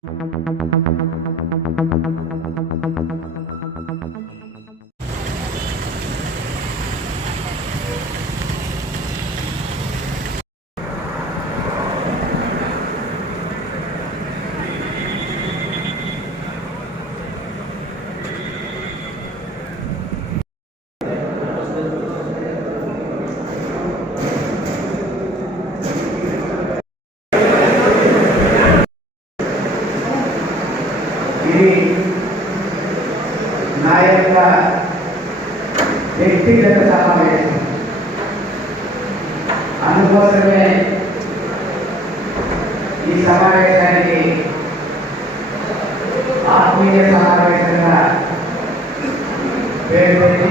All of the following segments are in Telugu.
ఇది నా యొక్క వ్యక్తిగత సమావేశం. అందుకోసమే ఈ సమావేశానికి ఆత్మీయ సమావేశంగా పేరు పెట్టి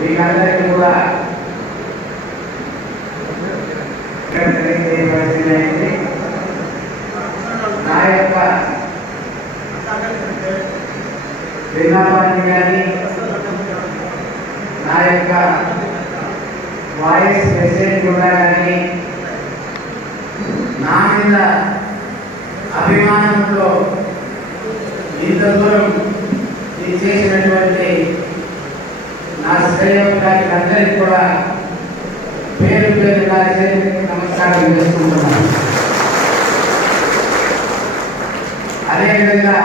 మీకందరికీ కూడా తెలియజేయవలసింది. నా యొక్క విన్నపాన్ని కానీ నా యొక్క వాయిస్ మెసేజ్ కూడా కానీ నా మీద అభిమానంతో ఇంత దూరం చేసినటువంటి నా శ్రేయోగానికి అందరికీ కూడా పేరు పేరు నమస్కారం చేసుకుంటున్నాను. అదేవిధంగా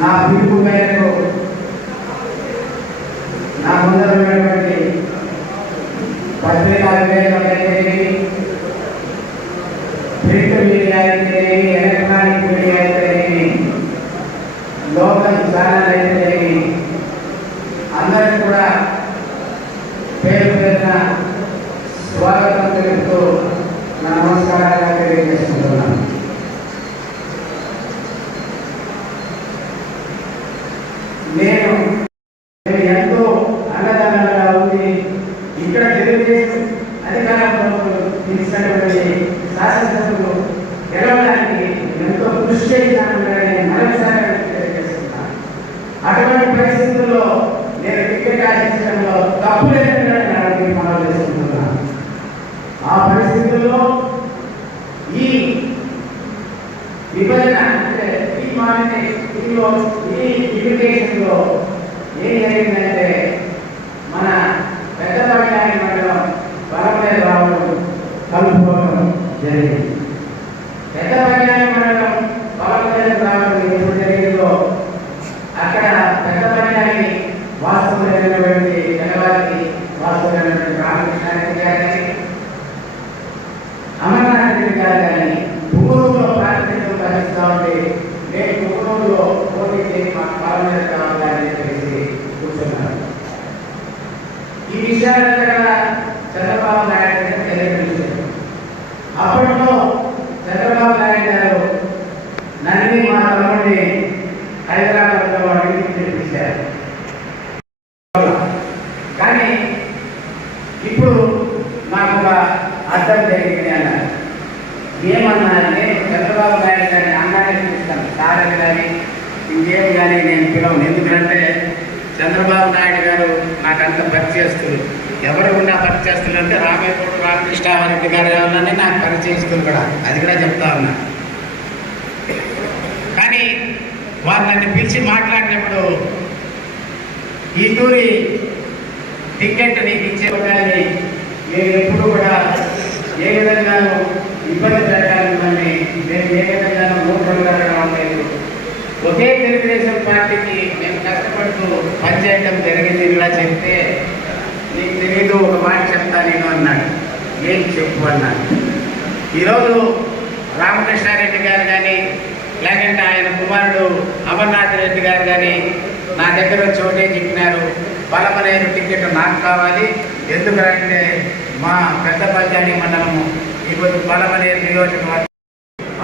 నా పిలుపు మేరకు నా ముందర ఉన్నటువంటి పత్రికా విలేకరులైతేనేమి, ప్రింట్ మీడియా అయితేనేమి, ఎలక్ట్రానిక్ మీడియా అయితేనేమి, లోకల్ ఛానల్ అయితేనేమి, అందరికీ కూడా పేరు పేరున స్వాగతం తెలుపుతూ నా నమస్కారాలు తెలియజేసుకుంటున్నాను. నేను ఎంతో అన్నదానంగా ఉంది. ఇక్కడ తెలుగుదేశం అధికారంలో తీసుకున్నటువంటి శాసనసభ్యులు గెలవడానికి ఎంతో కృషి చేసినానని మరోసారి తెలియజేస్తున్నాను. అటువంటి పరిస్థితుల్లో నేను టికెట్ ఆశించడంలో తప్పు లేదని మనం చేసుకుంటున్నాను. ఆ పరిస్థితుల్లో ఈ విభజన అంటే ఈ ఇన్విటేషన్లో ఏం జరిగిందంటే మన పెద్దపల్లి మండలం బలమే రావడం కలుపుకోవడం జరిగింది. పెద్దపల్లి మండలం బలమే రావడం ఎప్పుడు జరిగిందో అక్కడ పెద్దపల్లి వాస్తవమైనటువంటి జనవారికి వాస్తవమైనటువంటి రామకృష్ణారెడ్డి గారు కానీ అమర్నాథ్ రెడ్డి గారు కానీ పువ్వులో ప్రాతినిధ్యం వహిస్తూ ఉంటే నేను పువ్వులో పోటీ చేసి మా పాలన కావాలని చెప్పేసి కూర్చున్నాను. ఈ విషయాలంతా కూడా చంద్రబాబు నాయుడు గారికి తెలియజేశారు. అప్పట్లో చంద్రబాబు నాయుడు గారు నన్ను మా తమ్ముడిని హైదరాబాద్లో అడిగి తెప్పించారు. కానీ ఇప్పుడు నాకు ఒక అర్థం జరిగింది అన్నారు. ఏమన్నారంటే చంద్రబాబు నాయుడు గారిని అన్నానే పిలుస్తాను, సారని కానీ ఇంకేం కానీ నేను పిలవను. ఎందుకంటే చంద్రబాబు నాయుడు గారు నాకంత పరిచయస్తులు, ఎవరు ఉన్నా పరిచయస్తులు అంటే రామేపూడి రామకృష్ణారెడ్డి గారు ఎవరన్నా నాకు పరిచయస్తులు కూడా, అది కూడా చెప్తా ఉన్నా. కానీ వారు నన్ను పిలిచి మాట్లాడినప్పుడు ఈ టూరి టికెట్ నీకు ఇచ్చేవాళ్ళని నేను ఎప్పుడు కూడా ఏ విధంగానూ ఇబ్బంది పెట్టాలని నేను ఏ విధంగానూ మూఢంగా లేదు. ఒకే తెలుగుదేశం పార్టీకి నేను కష్టపడుతూ పనిచేయడం జరిగింది. ఇలా చెప్తే నీకు తెలీదు, ఒక మాట చెప్తా నేను అన్నాడు. ఏం చెప్పు అన్నాడు. ఈరోజు రామకృష్ణారెడ్డి గారు కానీ లేకంటే ఆయన కుమారుడు అమర్నాథ్ రెడ్డి గారు కానీ నా దగ్గర వచ్చి ఒకటే చెప్పినారు, బలమనేరు టికెట్ నాకు కావాలి. ఎందుకంటే మా పెద్దపల్లి మండలము ఇప్పుడు బలమనేరు నియోజకవర్గం.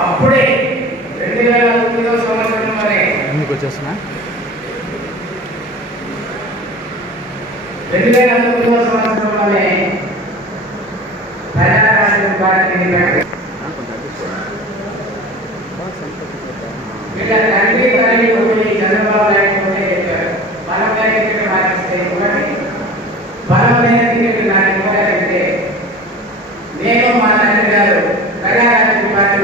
అప్పుడే 2009వ సంవత్సరంలోనే వచ్చేస్తున్నా 2009వ సంవత్సరంలోనే ప్రజారాజ్యం పార్టీని తండ్రి తల్లి చంద్రబాబు నాయుడు చెప్పారు, బలమైన టికెట్ మార్చిస్తే ఇవ్వండి, బలమైన టికెట్ నాకు ఇవ్వాలంటే నేను మా తండ్రి గారు ప్రజారాజ్యం పార్టీ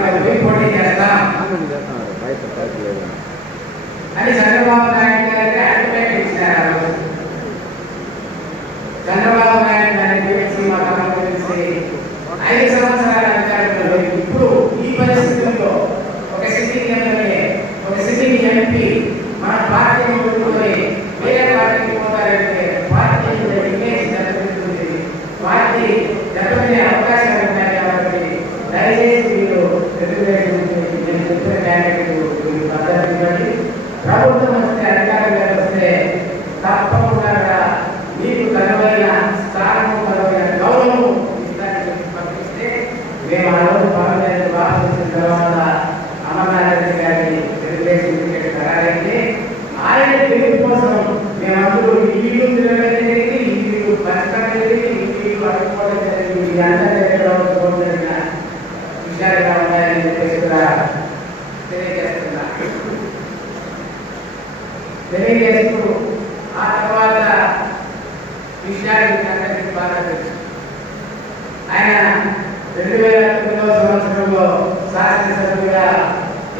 తెలియజేస్తూ ఆ తర్వాత విషయాన్ని బాగా తెలుసు. ఆయన 2009 సంవత్సరంలో శాసనసభ్యుగా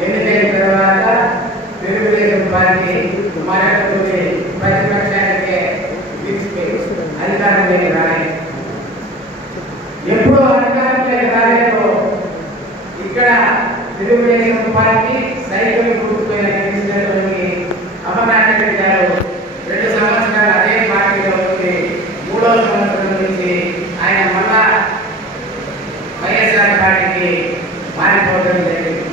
ఎన్నికైన తర్వాత తెలుగుదేశం పార్టీ మరొకటి ప్రతిపక్షానికి అధికారం లేని రాలేదు. ఎప్పుడో అధికారం లేని రాలేదు. ఇక్కడ తెలుగుదేశం పార్టీ సైకిల్ గుర్తుపైన గెలిచినటువంటి అమర్నాథ్ రెడ్డి గారు 2 సంవత్సరాలు అదే పార్టీలో ఉంది. 3వ సంవత్సరం నుంచి ఆయన మళ్ళా వైఎస్ఆర్ పార్టీకి మారిపోవడం జరిగింది.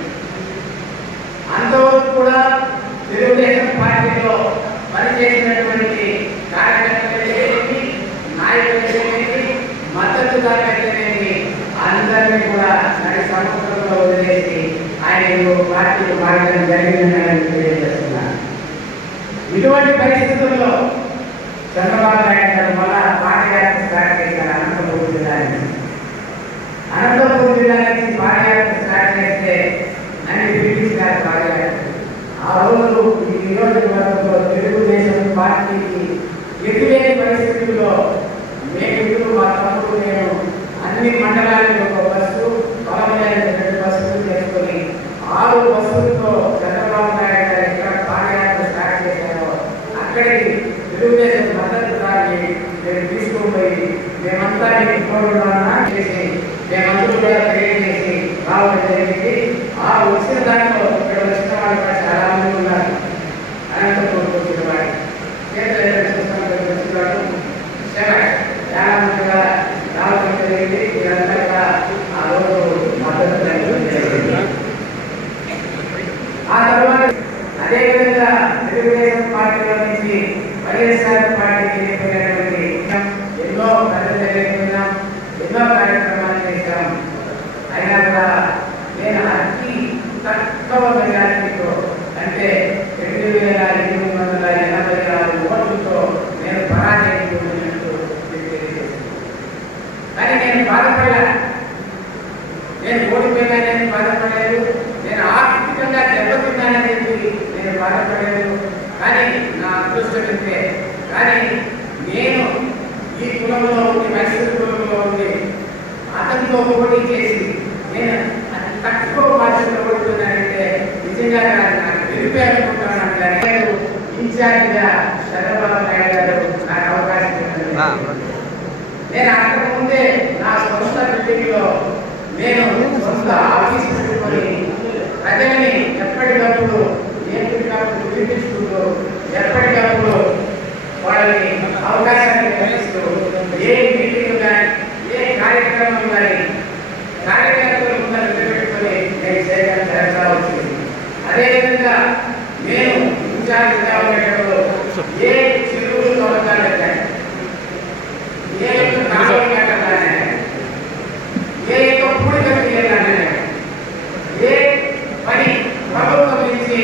అంతవరకు కూడా తెలుగుదేశం పార్టీలో పనిచేసినటువంటి కార్యకర్తలైతేనేమి, నాయకులైతేనేమి, మద్దతుదారులైతేనేమి అందరినీ కూడా నడి సముద్రంలో వదిలేసి ఆయన పార్టీకి మారడం జరిగిందని ఆయన తెలియజేస్తున్నారు. ఇటువంటి పరిస్థితుల్లో చంద్రబాబు నాయుడు గారు మళ్ళా పాదయాత్ర స్టార్ట్ చేశారు. అనంతపురం జిల్లా నుంచి పాదయాత్ర స్టార్ట్ చేస్తే నన్ను పిలిపించారు పాదయాత్ర. ఆ రోజు ఈ నియోజకవర్గంలో తెలుగుదేశం పార్టీకి ఎదురైన పరిస్థితుల్లో మేము మా తమ్ముడు నేను అన్ని మండలాలకు ఒక బస్సు, బలమైన 2 బస్సులు చేసుకొని 6 బస్సులతో చంద్రబాబు నాయుడు గారు ఎక్కడ పాదయాత్ర స్టార్ట్ చేశారో అక్కడికి తెలుగుదేశం మద్దతుదారుని నేను తీసుకుపోయి మేమంతా నీకు తోడున్నా చేసి మేమందరూ కూడా తెలియజేసి రావడం జరిగింది. ఆ వచ్చిన దాంట్లో ఇక్కడ వచ్చిన వాళ్ళు కూడా చాలా మంది ఉన్నారు. అనంతపురం వచ్చిన వాడు వచ్చిన వాడు చాలా మందిగా రావడం జరిగింది. ఇదంతా కూడా ఆ రోజు మద్దతు జరిగింది. ఆ తర్వాత అదేవిధంగా తెలుగుదేశం పార్టీలో నుంచి వైఎస్ఆర్ పార్టీకి వెళ్ళిపోయినటువంటి ఎన్నో ప్రజలు తెలియజేస్తున్నాం, ఎన్నో కార్యక్రమాలు చేశాం. అయినా కూడా నేను అతి తక్కువ మెజారిటీతో అంటే 2886 ఓట్లతో నేను పరాజయం పొందినట్టు తెలియజేశాను. కానీ నేను బాధపడలే. నేను ఓడిపోయినానని బాధపడలేదు. నేను ఆర్థికంగా దెబ్బతిన్నానని చెప్పి నేను బాధపడలేదు. కానీ నా అదృష్టం ఇంతే. కానీ నేను ఈ కులంలో ఉండి వైశ్య కులంలో ఉండి అతనితో పోటీ చేసి నేను అతి తక్కువ భాషలో ఓడిపోయినానంటే నిజంగా నాకు గెలిపారనుకుంటున్నాను. కానీ ఇన్ఛార్జిగా చంద్రబాబు నాయుడు గారు నాకు అవకాశం ఇచ్చారు. నేను అంతకుముందే నా సొంత బిల్డింగ్లో నేను సొంత ఆఫీస్ పెట్టుకొని ప్రజల్ని ఎప్పటికప్పుడు పిలిపించుకుంటూ ఎప్పటికప్పుడు వాళ్ళని అవకాశాన్ని కల్పిస్తూ ఏ మీటింగ్ కానీ ఏ కార్యక్రమం కానీ కార్యకర్తలు ముందర నిలబెట్టుకొని నేను చేయడం జరగతా వచ్చింది. అదేవిధంగా నేను ఇన్ఛార్జిగా ఉండేటప్పుడు ఏ చెరువులు తవ్వకాలు కానీ ఏ కాలువలు కట్టాలనే ఏ పూడిక తీయాలనే ఏ పని ప్రభుత్వం నుంచి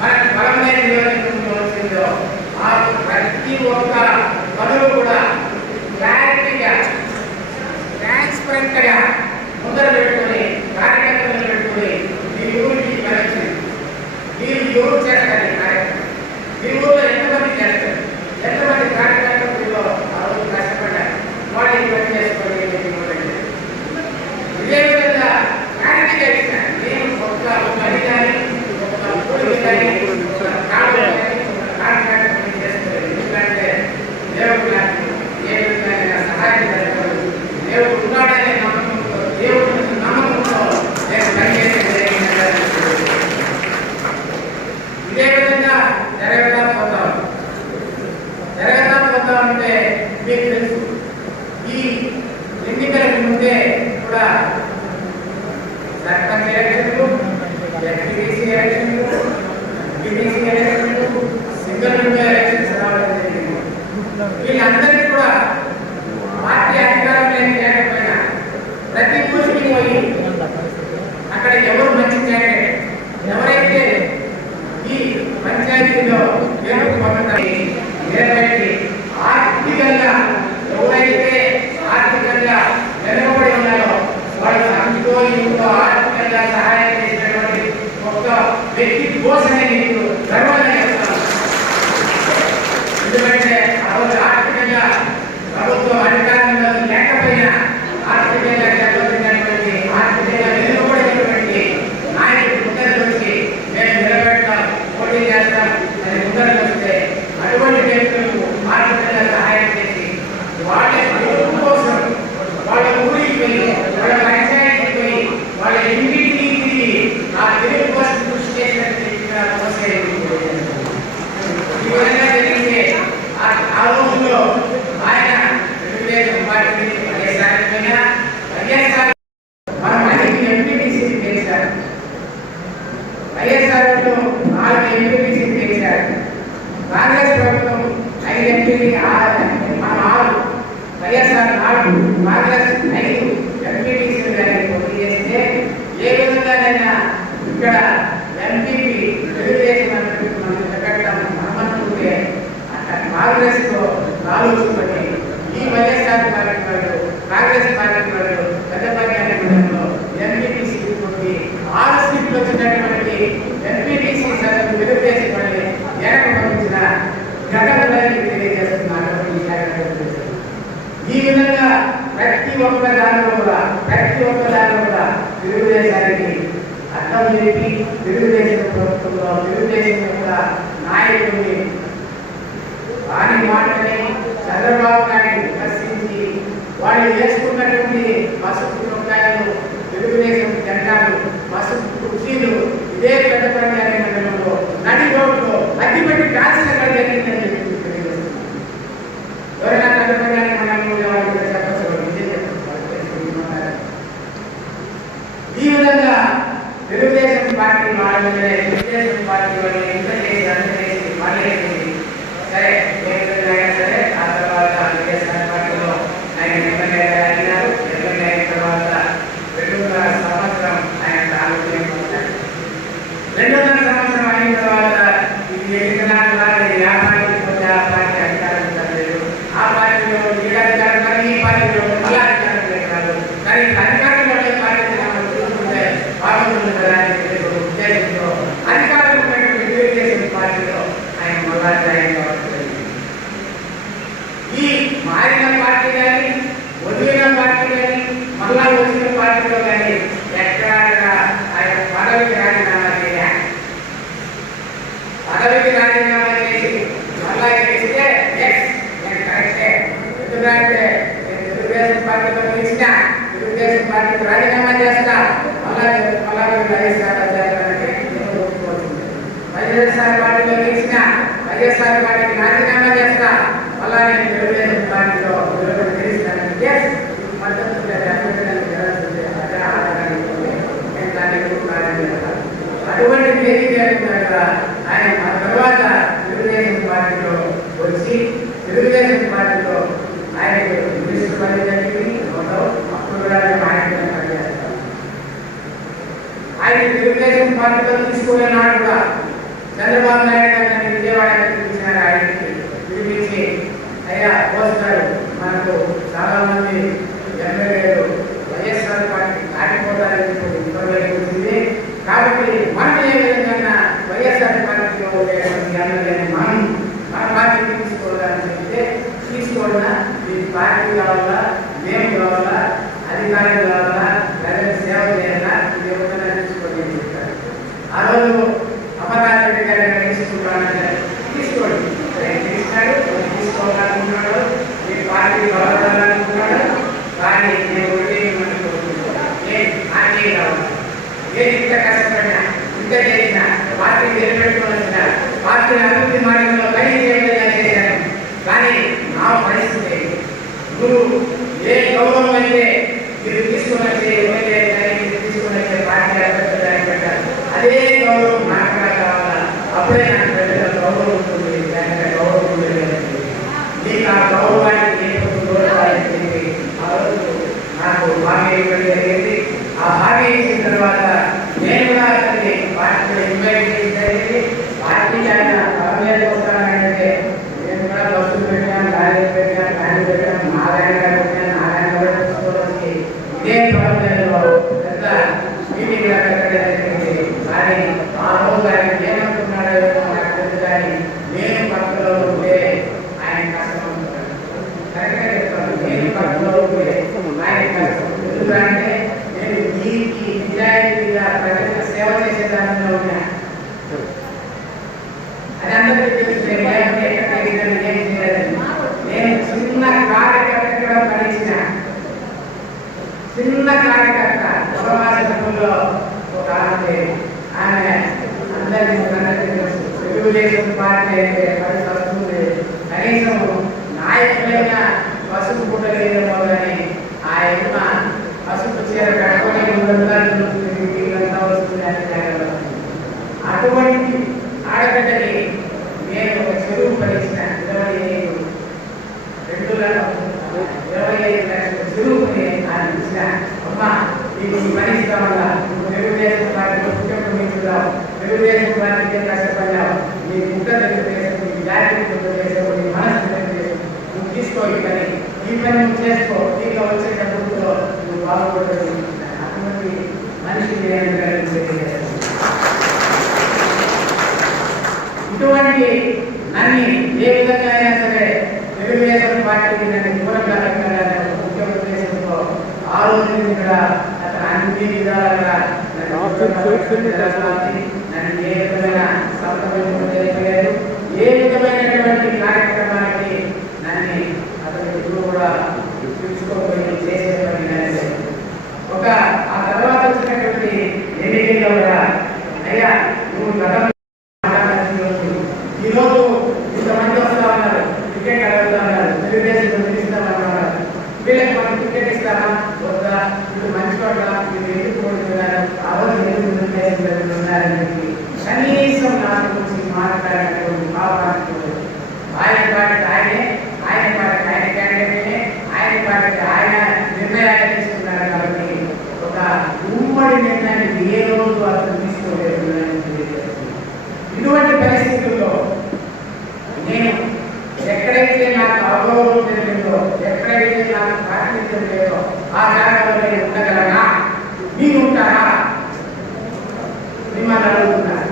మనకు బలమైన నియోజకవర్గంలో వచ్చిందో ఆ ప్రతి ఒక్క పనులు కూడా క్లారిటీగా ట్రాన్స్పరెంట్ గా ముందర పెట్టుకొని కార్యకర్తలను పెట్టుకొని మీ ఊరికి కనెక్షన్ మీరు ఎవరు చేస్తారు కార్యక్రమం, మీ ఊళ్ళో ఎంతమంది చేస్తారు, ఎంతమంది కార్యకర్తలు ఆ రోజు కష్టపడ్డారు వాళ్ళు పని చేసుకోండి. ఇదే విధంగా క్లారిటీగా ఇచ్చాను. నేను ఒక అధికారి ఒక ఊరికి కానీ కార్యకర్తలు చేసుకోలేదు. ఎందుకంటే దేవుడు నాకు ఏ విధంగా సహాయం చేస్తాడు, దేవుడు ఉన్నాడనే నమ్మకంతో దేవుడు నమ్మకంతో నేను పనిచేసే ఇదే విధంగా జరగతా పోతా ఉంటే మీకు తెలుసు ఈ ఎన్నికలకు ముందే కూడా సర్పంచ్ ఎలక్షన్లు, ఎంపీటీసీ ఎలక్షన్లు, ఎంపీటీసీ ఎలక్షన్లు, సింగిల్ విండో ఎలక్షన్స్ రావడం జరిగింది. వీళ్ళందరికీ కూడా పార్టీ అధికారం లేకపోయినా ప్రతి ఊరికి పోయి అక్కడ ఎవరు మంచి క్యాండిడేట్ ఎవరైతే ఈ పంచాయతీలో పేరు పొందుతాయి నిలబెట్టి ఆర్థికంగా ఎవరైతే ఆర్థికంగా వెనుకబడి ఉన్నారో వాళ్ళు అంతో ఇంతో ఆర్థికంగా సహాయం చేసినటువంటి ఒక వ్యక్తి కోసమే నీకు గర్వంగా చెప్తాను. ఎంపీని మన 6, వైఎస్ఆర్ 4, కాంగ్రెస్ 5 ఎంపీటీసీలు కానీ పోటీ చేస్తే ఏ విధంగానైనా ఇక్కడ ఎంపీపీ తెలుగుదేశం మనమనుకుంటే అక్కడ కాంగ్రెస్ తో ఆలోచించబడి ఈ వైఎస్ఆర్ పార్టీ వాళ్ళు కాంగ్రెస్ పార్టీ వాళ్ళు పెద్దపల్లి ఎంపీటీసీ పోటీ 6 సీట్లు వచ్చినటువంటి ఎంపీటీసీ సభ్యులు తెలుగుదేశం వాళ్ళు ఏక పంపించిన ఘటనలని తెలియజేస్తున్నారు. ఈ విధంగా ప్రతి ఒక్క దానిలో కూడా తెలుగుదేశానికి అర్థం చెప్పి తెలుగుదేశం ప్రభుత్వంలో తెలుగుదేశం యొక్క నాయకుడిని వారి మాటని చంద్రబాబు నాయుడు విమర్శించి వాళ్ళు వేసుకున్నటువంటి పసుపు చొక్కాలు, తెలుగుదేశం జెండాలు, పసుపు కుర్చీలు ఇదే పెద్దపల్లి అనే మండలంలో నడి రోడ్లో అగ్గిపెట్టి కాల్చిన జరిగిందని చెప్పి తెలియజేస్తున్నారు. ఎవరైనా పెద్దపల్లి అనే మండలంలో వాళ్ళు చెప్పచ్చు, ఇదే చెప్తున్నారు. ఈ విధంగా తెలుగుదేశం పార్టీ వాళ్ళే తెలుగుదేశం పార్టీ వాళ్ళు ఎంత చేసి అంత చేసి వాళ్ళే సరే సరే ఆ తర్వాత తెలుగుదేశం పార్టీలో ఆయన ఎమ్మెల్యే అయినారు. ఎమ్మెల్యే అయిన తర్వాత 2.5 సంవత్సరం ఆయన ఆలోచన 2.5 సంవత్సరం అయిన తర్వాత ఇది ఎన్నికల పార్టీ ఆ పార్టీ అధికారం లేదు. ఆ పార్టీలో ఈ అధికారం కానీ ఈ పార్టీలో మళ్ళీ అధికారం లేదు. కానీ అధికారంలో పార్టీ చూసుకుంటే బాగుంటుంది కదా ఉద్దేశంతో అధికారం ఉన్నటువంటి తెలుగుదేశం పార్టీలో ఆయన మళ్ళా జాయిన్ కావచ్చు. ఈ మారిన పార్టీ కానీ వదిలిన పార్టీ కానీ మళ్ళా వచ్చిన పార్టీలో కానీ ఎక్కడా ఆయన పదవికి రాజీనామా చేయాలి. పదవికి రాజీనామా చేసి మళ్ళా చేస్తే నేను కరెక్టే. ఎందుకంటే నేను తెలుగుదేశం పార్టీలో గెలిచిన తెలుగుదేశం పార్టీకి రాజీనామా చేస్తా, మళ్ళా వైఎస్ఆర్ అంటే నేను ఒప్పుకోవాల్సింది. వైఎస్ఆర్ పార్టీలో గెలిచిన వైఎస్ఆర్ పార్టీకి రాజీనామా చేస్తా, మళ్ళా నేను తెలుగుదేశం పార్టీలో గెలిస్తానంటే మద్దతు అటువంటి పేరు లేకుండా ఆయన ఆ తర్వాత తెలుగుదేశం పార్టీలో వచ్చి తెలుగుదేశం పార్టీలో ఆయనకు మినిస్టర్ పని జరిగింది. అప్పుడు కూడా ఆయన పనిచేస్తారు. ఆయన తెలుగుదేశం పార్టీలో తీసుకునే నాడు కూడా చంద్రబాబు నాయుడు గారిని విజయవాడకి పిలిచినారు. ఆయనకి పిలిపించి అయ్యా పోస్టారు మనకు చాలా మంది ఎమ్మెల్యేలు వైఎస్ఆర్ పార్టీ దాటిపోతారని ఇన్ఫర్మేషన్ వచ్చింది. కాబట్టి మనం ఏ విధంగా వైఎస్ఆర్ పార్టీలో ఎమ్మెల్యేని మనం మన పార్టీకి తీసుకోవాలని చెప్తే తీసుకోవాలా, మీ పార్టీ కావాలా, మేము కావాలా, అధికారం కావాలా, ప్రజలకు సేవ చేయాలా, ఇది ఎవరైనా తీసుకోండి చెప్తారు. ఆ రోజు అమర్నాథ్ రెడ్డి గారిని తీసుకుంటానంటే తీసుకోండి, తీసుకోవాలి తీసుకోవాలనుకున్నాడు, మీ పార్టీ కావాలనుకున్నాడు. కానీ నేను నాకే కావాలి, ఏది ఇంత కష్టపడినా ఇంత చేసినా పార్టీ నిలబెట్టుకోవాల్సిన పార్టీ అభివృద్ధి మార్గంలో పని చేయకుండా చేశాను. కానీ నా పరిస్థితి నువ్వు ఏ గౌరవం అయితే మీరు తీసుకుని వచ్చే ఎమ్మెల్యే కానీ మీరు తీసుకుని వచ్చే పార్టీ అభ్యర్థులు పెట్టారు, అదే గౌరవం నాకు కావాలా. అప్పుడే నాకు ప్రజల గౌరవం ఉంటుంది, దానికి గౌరవం ఉంటుంది. నీకు ఆ గౌరవానికి చెప్పి ఆ రోజు నాకు హామీ ఇవ్వడం జరిగింది. ఆ హామీ ఇచ్చిన తర్వాత నేను కూడా అతన్ని పార్టీలో ఇన్వైట్ చేయడం జరిగింది. పార్టీకి ఆయన పదవిలో వస్తానంటే నేను కూడా బస్సులు పెట్టాను, లారీలు పెట్టాను, నారాయణ గారు పెట్టాను, నారాయణ గారు తీసుకోవడానికి ఇదే పదవిలో పెద్ద మీటింగ్ జరిగింది. కానీ ఆ రోజు ఆయన ఏమనుకున్నాడో నాకు తెలుసు. కానీ నేను పక్కలో ఉంటే ఆయన కష్టం కరెక్ట్గా చెప్తాను. నేను పక్కలో ఉంటే ఆయన కష్టం. ఎందుకంటే నేను నీతి నిజాయితీగా ప్రజలకు సేవ చేసే దానిలో ఉన్నా. అది అందరికీ తెలుసు. నేను చిన్న కార్యకర్త కూడా పనిచిన చిన్న కార్యకర్త పురమాసంలో ఒక ఆమె అందరికీ తెలుసు. తెలుగుదేశం పార్టీ అయితే పరిస్థితి వస్తుంది. కనీసం నాయకులైన పసుపు పుట్టలేదేమో కానీ ఆ యొక్క పసుపు చీర కట్టుకొని వీళ్ళంతా వస్తుంది అని జాగ్రత్త. అటువంటి ఆడబిడ్డకి నేను ఒక చెరువు పరీక్ష 25 తెలుగుదేశం పార్టీకే కష్టపడ్డావు. నీ ముద్ద తెలుగుదేశం, నీ జాతి తెలుగుదేశం, నీ మనసు తెలుగుదేశం. నువ్వు తీసుకోవాలి కానీ ఈ పని నువ్వు చేసుకో. నీకు వచ్చే డబ్బులతో నువ్వు బాగుపడదు. అటువంటి మనిషి ఇటువంటి నన్ను ఏ విధంగా అయినా సరే తెలుగుదేశం పార్టీకి నన్ను దూరంగా పెట్టాలనే ముఖ్య ఉద్దేశంతో ఆ రోజు ఇక్కడ అతను అన్ని విధాలుగా నన్ను ఏ విధమైన సంప్రదింపు చేయలేదు. ఏ విధమైనటువంటి కార్యక్రమానికి నన్ను అతను ఎప్పుడు కూడా పిలుచుకోబోయి చేసే పని లేదు. ఒక ఆ తర్వాత వచ్చినటువంటి ఎన్నికల్లో కూడా అయ్యా నువ్వు గతంలో ఈరోజు ఇంతమంది వస్తా ఉన్నారు, టికెట్ అడుగుతా ఉన్నారు, తెలుగుదేశం ఇస్తామన్నారు, వీళ్ళకి మనం టికెట్ ఇస్తామా వద్దా, వీళ్ళు మంచి వాళ్ళ వీళ్ళు ఎందుకు కోరుతున్నారు, ఆ రోజు ఎందుకు తెలుగుదేశం ఉన్నారని చెప్పి కనీసం నా గురించి మాట్లాడినటువంటి పాపానికి ఆయన పార్టీకి ఆయనే, ఆయన పార్టీకి ఆయన క్యాండిడేట్నే, ఆయన పార్టీకి ఆయన నిర్ణయాలు తీసుకున్నారు. కాబట్టి ఒక ఉమ్మడి నిర్ణయాన్ని ఏ రోజు అతను తీసుకోలేదు. ఇటువంటి పరిస్థితుల్లో నేను ఎక్కడైతే నాకు అవగాహన జరిగిందో, ఎక్కడైతే నాకు ప్రాతినిధ్యం లేదో ఆ జాగాలో నేను ఉండగలనా? మీరు ఉంటారా? మిమ్మల్ని అడుగుతున్నారు.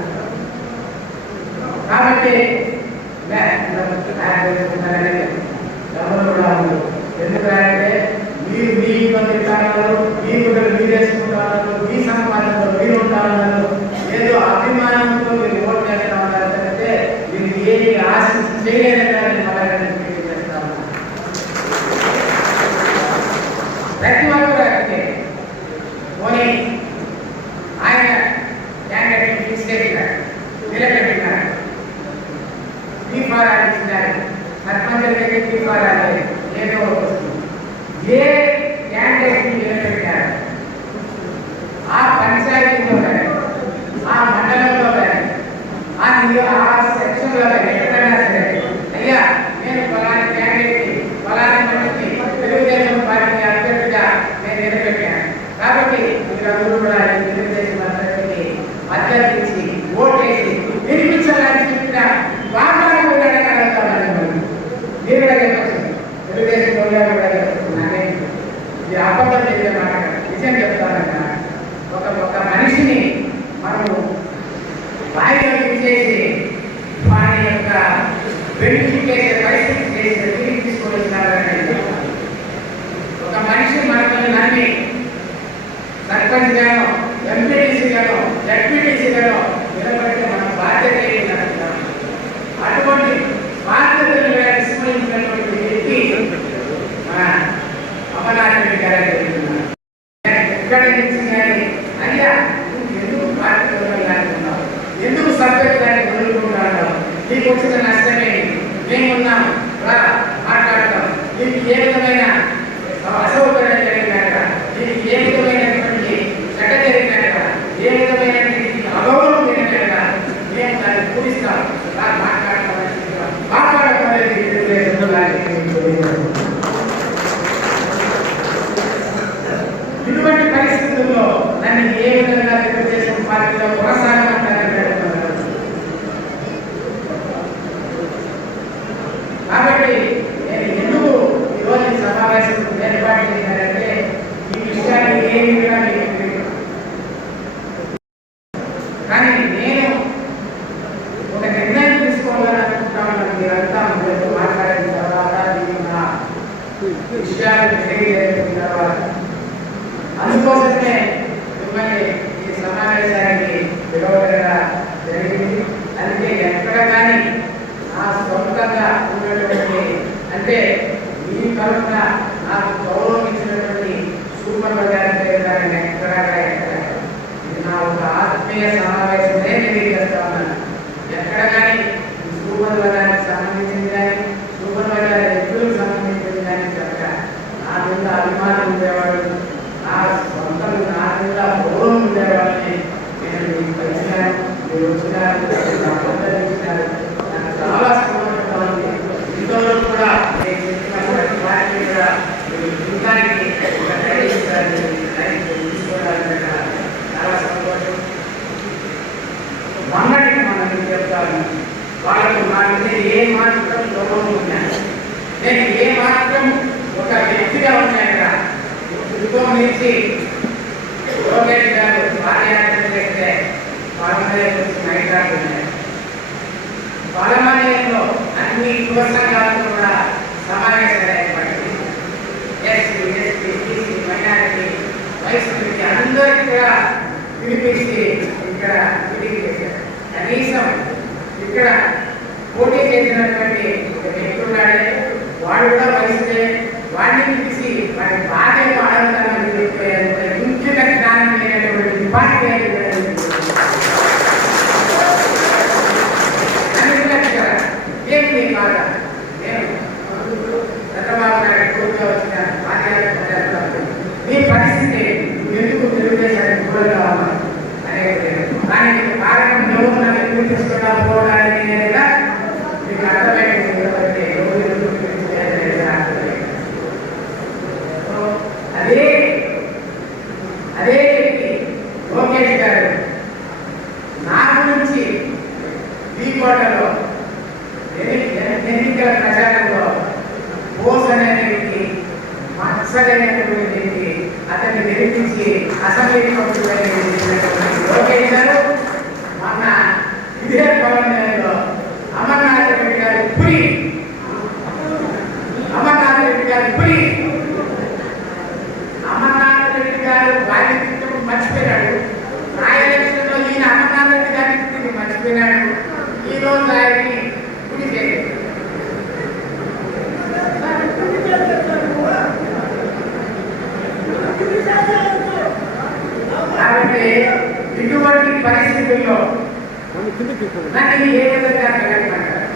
కాబట్టి ఎవరు కూడా ఉండదు. ఎందుకంటే మీరు మీ ఇబ్బంది ఉంటారు, మీ కూడా మీరు వేసుకుంటారు, మీ సంపాదనలో మీరు ఉంటారు, ఏదో అభిమానంతో మీరు ఓటు చేస్తా ఉంటారంటే మీరు ఏమి ఆశించి చేయలేదని మళ్ళీ చేస్తాను. ప్రతి ఒక్కరు అంటే పోనీ ఆయన క్యాండిడేట్ ఫిక్స్ చేసినారు, నిలబెట్టినారు, దీపారాలు ఇచ్చినారు, సర్పంచులకి దీపారాలు ఏదో వస్తుంది. ఏ క్యాండిడేట్ నిలబెట్టారు ఆ పంచాయతీలో కానీ, ఆ మండలంలో కానీ, ఆ సెక్షన్లో కానీ ఎక్కడైనా సరే అయ్యా నేను ఫలాని క్యాండిడేట్కి ఫలాని మనిషిని తెలుగుదేశం పార్టీ అభ్యర్థిగా నేను నిలబెట్టాను కాబట్టి మీరందరూ కూడా తెలుగుదేశం అభ్యర్థికి మద్దతు ఇచ్చి ఓటేసి వినిపించాలని చెప్పిన వాగ్దానం కూడా అడుగుతామని మీరు కూడా చెప్పచ్చు. తెలుగుదేశం కూడా చెప్పచ్చు. ఇది అబద్ధం చెప్పే మాట, నిజం చెప్తానన్నా. ఒక మనిషిని మనము బాయిలో చేసి వారి యొక్క బెనిఫిట్ చేసే పరిస్థితి చేసే తిరిగి తీసుకొచ్చినారని ఒక మనిషి మనల్ని నమ్మి సర్పంచ్ గానో, ఎంపీటీసీ గానో, జడ్పీటీసీ గానో నిలబడితే మన బాధ్యత ఏంటంటున్నాం. అటువంటి బాధ్యతలు విస్మరించినటువంటి వ్యక్తి మన అమలారెడ్డి గారు చెప్తున్నారు. ఎక్కడ నుంచి కానీ అయ్యా నువ్వు ఎందుకు బాధ్యతలు అనుకున్నావు, ఎందుకు సభ్యత్వాన్ని వదులుకుంటాడు, నీకు వచ్చిన నష్టమే మేమున్నాం రా మాట్లాడతాం, నీకు ఏ విధమైన అసౌకర్యం జరిగినాక, నీకు ఏ విధమైనటువంటి చెడ్డ జరిగినాక, ఏ విధమైనటువంటి అగౌరవం జరిగినాక మేము దాన్ని పూరిస్తాం రా మాట్లాడతామని మాట్లాడతామని ఇటువంటి పరిస్థితుల్లో నన్ను ఏ విధంగా తెలుగుదేశం పార్టీలో కొనసాగమంటారని కాబట్టి నేను ఎందుకు ఈరోజు సమావేశం ఏర్పాటు చేశానంటే ఈ విషయాన్ని ఏమి కూడా కానీ నేను ఒక నిర్ణయం తీసుకోవాలనుకుంటాను. మీరంతా మాట్లాడిన తర్వాత విషయాలు తెలియజేసిన తర్వాత అందుకోసమే మిమ్మల్ని ఈ సమావేశానికి పిలవగా జరిగింది. అందుకే ఎక్కడ కానీ నా సొంతంగా ఉన్నటువంటి అంటే మీ తరఫున నాకు గౌరవం ఇచ్చినటువంటి సూపర్ బజార్ కానీ ఎక్కడ ఇది నా ఒక ఆత్మీయ సమావేశమే తెలియజేస్తా ఉన్నాను. ఎక్కడ కానీ సూపర్ బజార్కి సంబంధించింది కానీ సూపర్ బజార్ వ్యక్తులకు సంబంధించింది కానీ చెప్పక నా మీద అభిమానం ఉండేవాడు, నా సొంతం నా మీద గౌరవం ఉండేవాళ్ళని నేను మీకు కలిసినాను. మీరు వచ్చినారు, ఇచ్చినారు, నాకు చాలా సంతోషంగా ఉంది. ఇంతవరకు కూడా నేను చెప్పినటువంటి పార్టీ కూడా మీరు జీవితానికి తీసుకోవడానికి చాలా సంతోషం. చెప్తాను. వాళ్ళకు నా మీద ఏ మాత్రం గౌరవం ఉన్నాను, నేను ఏ మాత్రం ఒక వ్యక్తిగా ఉన్నాను. యుద్ధం నుంచి లోకేష్ గారు పాదయాత్ర చేస్తే పాలమనేలు ఉన్నాయి. పాలమనేలో అన్ని కుల సంఘాలు కూడా సమావేశమైనటువంటి SC, ST, BC, minority, YCP అందరికీ కూడా పిలిపించి ఇక్కడ మీటింగ్ చేశారు. కనీసం ఇక్కడ పోటీ చేసినటువంటి వ్యక్తులున్నాడే వాడు కూడా వయసులే, వాడిని పిలిచి వాడి బాగా ఆడతానని చెప్పే ఇంకిత జ్ఞానం లేనటువంటి పార్టీ ఏంటి బాధ. నేను చంద్రబాబు నాయుడు కోరిక వచ్చిన పార్టీ నీ పరిస్థితి ఎందుకు తెలుగుదేశానికి దూరంగా ఉన్నా అనేది దానికి కారణం నువ్వు నన్ను ఎందుకు తీసుకురాకపోవడానికి మీకు అర్థమైంది. అదే లోకేష్ గారు నా గురించి ఈ కోటలో ఎన్నికల ప్రచారంలో బోస్ అనేటువంటి మత్సరైనటువంటి వ్యక్తి అతన్ని నిరూపించి అసెంబ్లీ లోకేష్ గారు మొన్న ఇదే పవన్లో అమర్నాథ్ రెడ్డి గారు పులి అమర్నాథ్ రెడ్డి గారు బాధ్యత మర్చిపోయినాడు. నా ఎలక్షన్లో ఈయన అమర్నాథ్ రెడ్డి గారి మర్చిపోయినాడు. ఈ రోజు ఆయన్ని పులి చేయలేదు. కాబట్టి ఇటువంటి పరిస్థితుల్లో నన్ను ఏ విధంగా కలగమంటారు?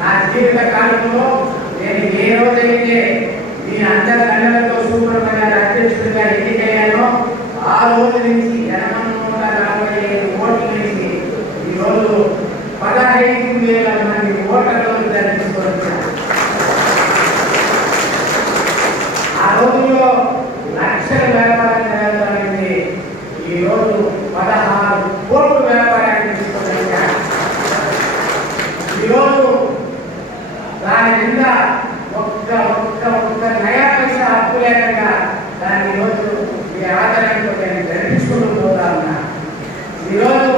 నా జీవిత కాలంలో నేను ఏ రోజైతే మీ అందరి కళ్ళతో సూపర్ అధ్యక్షుడిగా ఎన్నికయ్యానో ఆ రోజు నుంచి 245 ఓట్ల నుంచి ఈరోజు 15,000 మంది ఓటర్లను దర్శించుకోవచ్చు. ఆ రోజుల్లో లక్షల వ్యాపారం జరగాలని ఈరోజు 16 కోట్ల వ్యాపారాన్ని తీసుకొచ్చారు. ఈరోజు దాని మీద ఒక్క నయా పైసా అప్పు లేకుండా దాని ఈరోజు ఈ ఆధారంతో నేను జరిపించుకుంటూ పోతా ఉన్నా. ఈరోజు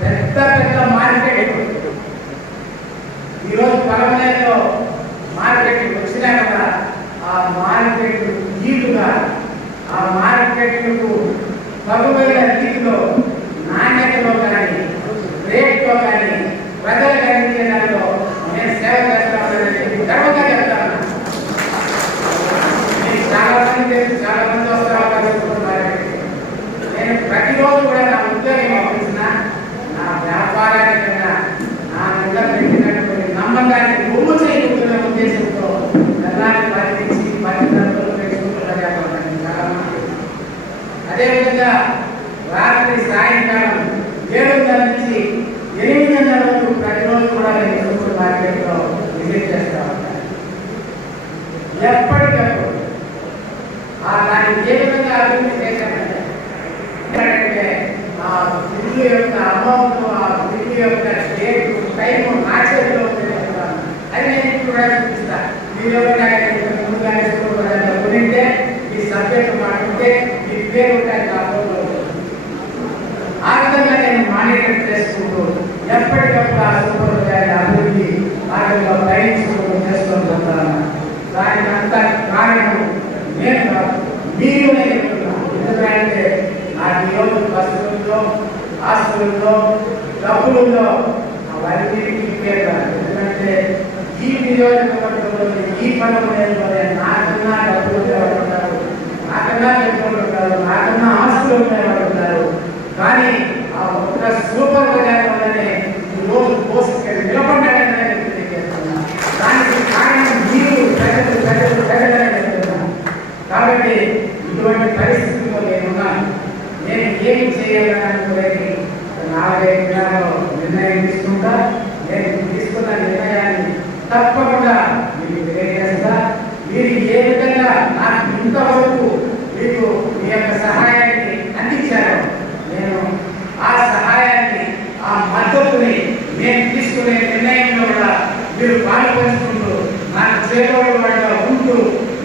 పెద్ద మార్కెట్ ఈరోజు పరమనేలో మార్కెట్ వచ్చినా కదా ఆ మార్కెట్ ఈటుగా ఆ మార్కెట్కు తగువైన రీతిలో నాణ్యతలో కానీ రేట్లో కానీ ప్రజలకు అందించే దానిలో నేను సేవ చేస్తానని చెప్పి గర్వంగా చెప్తాను. నేను చాలా మంది వస్తారు. నేను ప్రతిరోజు కూడా నా ఉద్యోగం పంపించిన నా వ్యాపారానికన్నా నా మీద పెట్టినటువంటి నమ్మకాన్ని ఒమ్ము చేయకుండా ఉద్దేశంతో గల్లాన్ని పరిధించి 10 నెలలు పెట్టుకుంటున్నా. అదేవిధంగా రాత్రి సాయంకాలం 7:30 నుంచి 8:30 వరకు ప్రతిరోజు కూడా నేను సూపర్ మార్కెట్లో విజిట్ చేస్తా ఉంటాను. ఎప్పటికప్పుడు దాన్ని ఏ విధంగా అభివృద్ధి చేశానంటే ఆ బిల్లు యొక్క అమౌంట్, ఆ బిల్లు యొక్క డేట్, టైము నా చేతిలో ఉంటాను. అది నేను ఇప్పుడు కూడా చూపిస్తాను. మీరు ముందుగా కొనింటే మీ సబ్జెక్ట్ మాట్లాడితే మీ పేరు ఉంటాయి నా ఫోన్లో. ఆ విధంగా నేను మానిటర్ చేసుకుంటూ ఎప్పటికప్పుడు ఆ సూపర్ అభివృద్ధి వాటిలో ప్రయత్నించుకుంటూ చేసుకొని పోతాను. దానికి అంతా కారణం నేను కాదు, మీరు చెప్తున్నాను. ఎందుకంటే నాకు ఈరోజు బస్సుల్లో, హాస్పిటల్లో, డబ్బుల్లో అవన్నీ ఎందుకంటే ఈ నియోజకవర్గంలో ఈ పనులు నాకన్నా డబ్బులు ఉండేవాళ్ళు, నాకన్నా పెట్టుకుంటూ ఉంటారు, నాకన్నా ఆస్తులు ఉండేవాళ్ళు ఉంటారు. కానీ ఆ ఒక్క సూపర్ బజార్ వల్లనే ఈరోజు పోస్ట్ నిలబడ్డాడని తెలియజేస్తున్నా. దానికి కారణం మీరు ప్రజలనే చెప్తున్నాను. కాబట్టి ఇటువంటి పరిస్థితుల్లో నేనున్నాను. నేను ఏమి చేయాలనుకునేది 4-5 నెలల్లో నిర్ణయం తీసుకుంటా. నేను తీసుకున్న నిర్ణయాన్ని తప్పకుండా మీకు తెలియజేస్తా. మీరు ఏ విధంగా నాకు ఇంతవరకు మీకు మీ యొక్క సహాయాన్ని చేరువలో వాళ్ళ ఉంటూ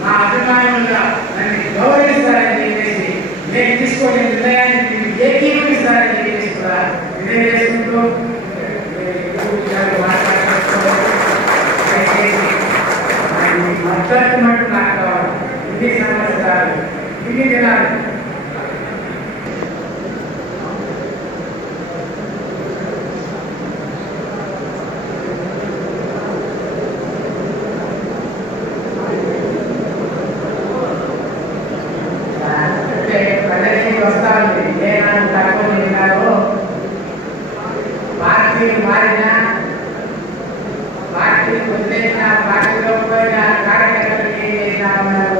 నా అభిమానులుగా నన్ను గౌరవిస్తారని చెప్పేసి నేను తీసుకునే నిర్ణయాన్ని ఏకీభవిస్తారని చెప్పేసి కూడా నిర్ణయం చేసుకుంటూ మద్దతు నాకు కావాలి. ఇన్ని సంవత్సరాలు ఇన్ని దినాలు వస్తాను. ఏనాడు తక్కువ విన్నారో పార్టీలు మారినా పార్టీలు వదిలేసిన పార్టీలో పోయిన కార్యకర్తలు ఏం చేసినామన్నారు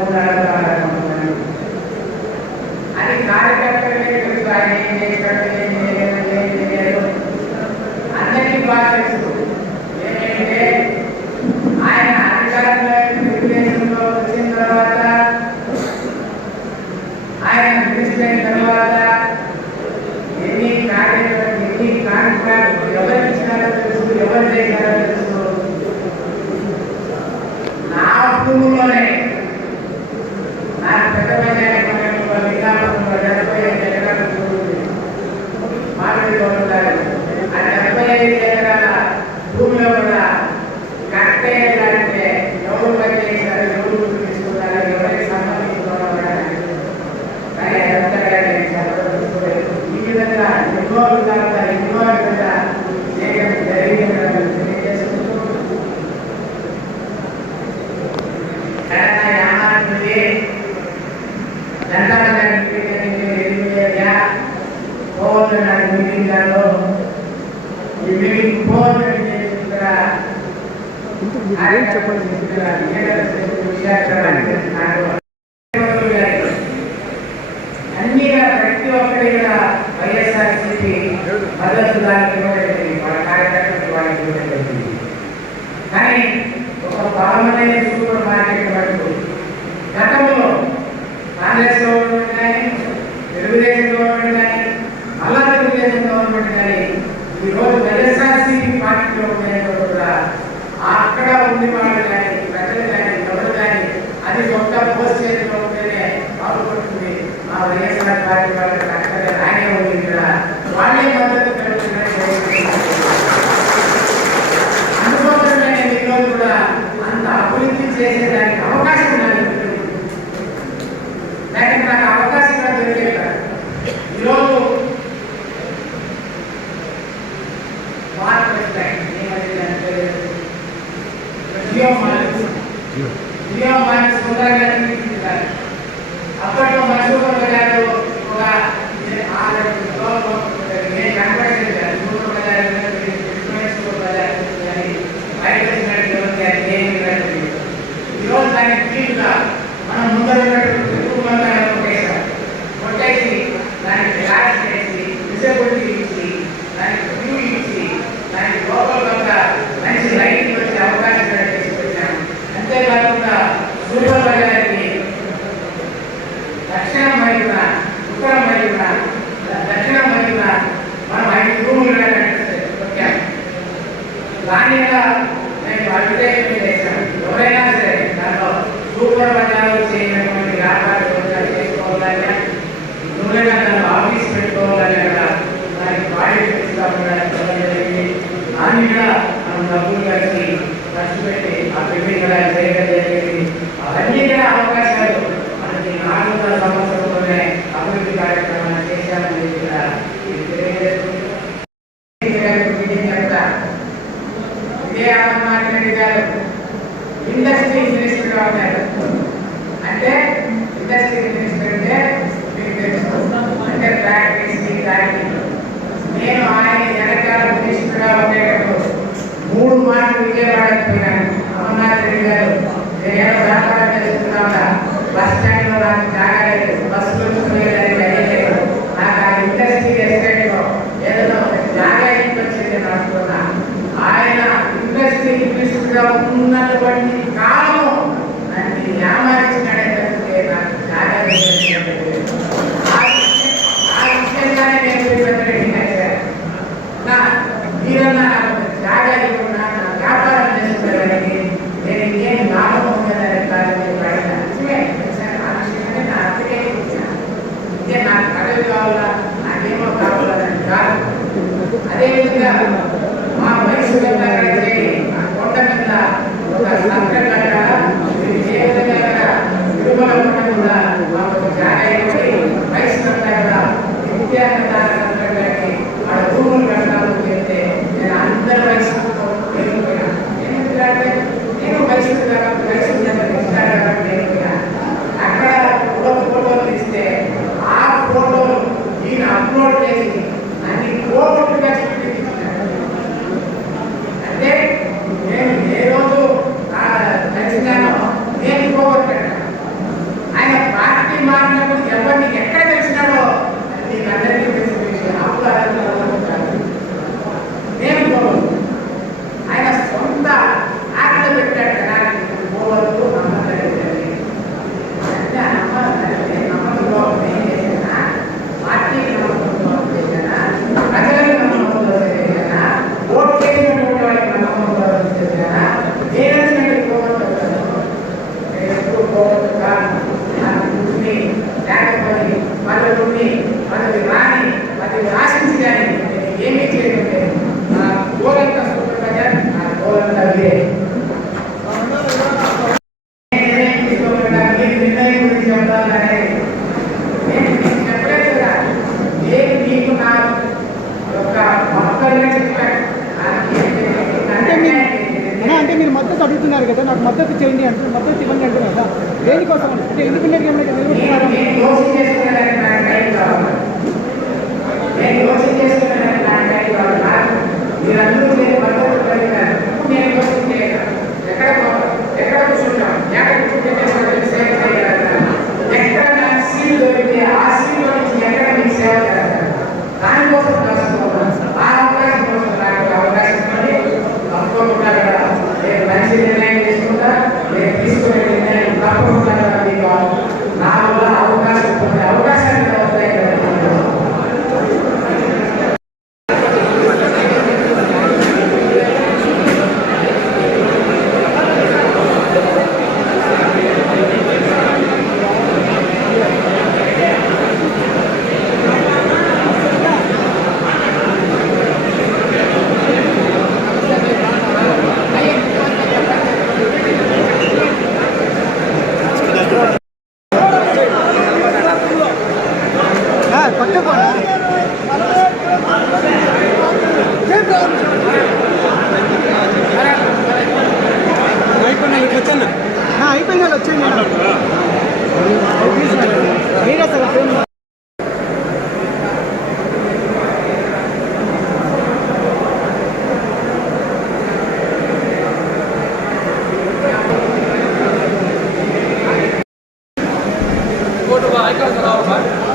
అది కార్యకర్తలే తెలుసు. ఆయన ఏం చేశాడు ఏం చేయలేదు అందరికీ బాగా తెలుసు. ఏమంటే ఆయన అధికారంలో తెలుగుదేశంలో వచ్చిన తర్వాత ఆయన పిలిచిన తర్వాత ఎన్ని కార్యక్రమాలు ఎన్ని కాంట్రాక్ట్ ఎవరు ఇచ్చినారో తెలుసు, ఎవరు చేశారో తెలుసు. నా భూమిలోనే నాకు పెద్ద పంచాయతీలో 75 ఎకరాల భూమి మామిడి తోటలు. ఆ 75 ఎకరాల భూమిలో కూడా కట్టేయాలంటే ఎవరు పని చేశారు, ఎవరు తీసుకున్నారు, ఎవరికి సంబంధించుకోవాలి. ఈ విధంగా ఎన్నో విధాలుగా ఎన్నో విధంగా చేయడం జరిగిందని తెలియజేసుకుంటూ మీటింగ్లో ఈ మీటింగ్ అన్ని ప్రతి ఒక్కరి వైఎస్ఆర్సీపీ మద్దతు దానికి ఇవ్వలేదు, వాళ్ళ కార్యకర్తలకు వాళ్ళకి ఇవ్వలేదు. కానీ ఒక బలమైన సూపర్ మార్కెట్ వరకు గతంలో కాంగ్రెస్ గవర్నమెంట్ కానీ తెలుగుదేశం గవర్నమెంట్ కానీ మళ్ళా తెలుగుదేశం గవర్నమెంట్ కానీ ఈరోజు వైఎస్ఆర్సీపీ పార్టీలో ఉండేటప్పుడు కూడా అక్కడ ఉండి వాళ్ళు కానీ ప్రజలు కానీ ఎవరు కానీ అది ఒక్క పోస్ట్ చేతిలో ఉంటేనే బాగుపడుతుంది. ఆ వైఎస్ఆర్ పార్టీ వాళ్ళకి అక్కడ రానే ఉంది కదా, వాళ్ళే మద్దతు అందుకోసమే ఈరోజు కూడా అంత అభివృద్ధి చేసేదానికి అవకాశం నాకు లేకపోతే నాకు అవకాశం కూడా దొరికేది కాదు. ఈరోజు అప్పట్లో మసూర్ బజారు ఒక ఈరోజు దానికి ఫీల్డ్గా మనం ముందర కొట్టేసి దానికి రిలాక్స్ చేసి విజయబుద్ధి ఇచ్చి దానికి వ్యూ ఇచ్చి దానికి లోపల మంచి లైటింగ్ వచ్చే అవకాశం చేసి పెట్టాము. అంతేకాకుండా సూపర్ బజార్కి దక్షిణం వైపున ఉత్తరం వైపున దక్షిణం వైపున మనం 5 రూములు కొట్టాము. దాని మేము అభివృద్ధి చేశాము. ఎవరైనా సరే దాంట్లో సూపర్ బజార్లో చేయనటువంటి వ్యాపారాలు చేసుకోవాలన్నా నువ్వుగా దాంట్లో ఆఫీస్ పెట్టుకోవాలన్నా కదా దానికి బాడీ జరిగింది. దాన్ని కూడా మనం డబ్బులు కలిసి ఖర్చు పెట్టి ఆ బిల్డింగ్ కూడా చేయడం జరిగింది. అవన్నీ కూడా అవకాశాలు మనకి 4 సంవత్సరంలోనే అభివృద్ధి కార్యక్రమాలు చేశామని కూడా ఇదే అమర్నాథ్ గారు ఇండస్ట్రీ మినిస్టర్గా ఉన్నారు. అంటే ఇండస్ట్రీ మినిస్టర్ అంటే మీకు తెలుసు, అంటే ఫ్యాక్టరీస్ కానీ నేను ఆయన వెనకాల మినిస్టర్గా ఉండేటప్పుడు 3 మార్లు విజయవాడకి పోయినాను. అమర్నాథ్ రెడ్డి గారు నేను వ్యాపారం చేస్తున్నాను, బస్ స్టాండ్ లో నాకు జాగా లేదు, బస్సులో చూసుకునేదానికి అయ్యలేదు. నాకు ఆ ఇండస్ట్రీ ఎస్టేట్ లో ఏదో జాగా ఇంటి వచ్చింది అనుకున్నా. ఆయన ఇండస్ట్రీ మినిస్టర్గా ఉన్నటువంటి కాలము నన్ను ఏమార్చినాడే తప్పితే నాకు జాగా ఆ విషయంగానే నేను మీరన్నా నాకు జాగా ఇవ్వకుండా వ్యాపారం చేస్తున్నారని పదవి కావాలా నాకేమో కావాలని కాదు. అదేవిధంగా మా వయసు చేరి ఆ కొండ మీద ఒక సత్రం కట్టాలా, ఏ విధంగా తిరుమల కొండ మీద మాకు జాగ్రత్త వయసు విద్యార్థి సత్రం కట్టి వాళ్ళ భూములు కట్టాలని చెప్తే నేను అందరి వయసు ఎందుకంటే నేను వయసు వయసు అక్కడ ఫోటోలు తీస్తే ఆ ఫోటోలు ఈయన అప్లోడ్ చేసి అన్ని కోట్లుగా చూపించాను. అంటే నేను ఏ రోజు నచ్చినానో నేను పోగొట్టాను. ఆయన పార్టీ మారినప్పుడు ఎవరిని ఎక్కడ తెలిసినాడో నీకు అందరికీ తెలిసిన విషయం. నేను పోగొట్టు ఆయన సొంత ఆటలు పెట్టాడు కదా పోవద్దు నమ్మకం అంటే నమ్మకంలో ఏం చేశానా, పార్టీకి నమ్మకంలో చేశానా, ప్రజలకు నమ్మకంలో చేశానా, ఓటు చేసినటువంటి వాళ్ళకి నమ్మకంలో చేశానా, నేనంటే పోగొట్టాను. నేను ఎప్పుడు పోగొట్టు కాదు. లేకపోతే పదవి పదవి రాని పదవి ఆశించి కానీ ఏమీ చేయకపోతే నా గోలంతా సూపర్ నా గోలంతా వీరే. అంటే మీరు మద్దతు అడుగుతున్నారు కదా, నాకు మద్దతు చేయండి అంటే మద్దతు ఇవ్వండి అంటే కదా, దేనికోసం అంటే ఎందుకున్నారు ఎక్కడ కూర్చుంటాం, ఎక్కడ కూర్చుంటే ఎక్కడ నాకు సీల్ దొరికితే ఆ సీల్ నుంచి ఎక్కడ మీకు సేవ చేస్తారు దానికోసం కలుసుకోవాలి. ఆ అవకాశం కోసం నాకు అవకాశం తప్పకుండా నేను మంచి నిర్ణయం తీసుకుంటా. నేను తీసుకునే నిర్ణయం తప్పకుండా మీకు నా వల్ల అవకాశం పొందే అవకాశాన్ని వస్తాయి కదా. అయిపోయిన వచ్చేయండి మీరే sir. Go to the icon.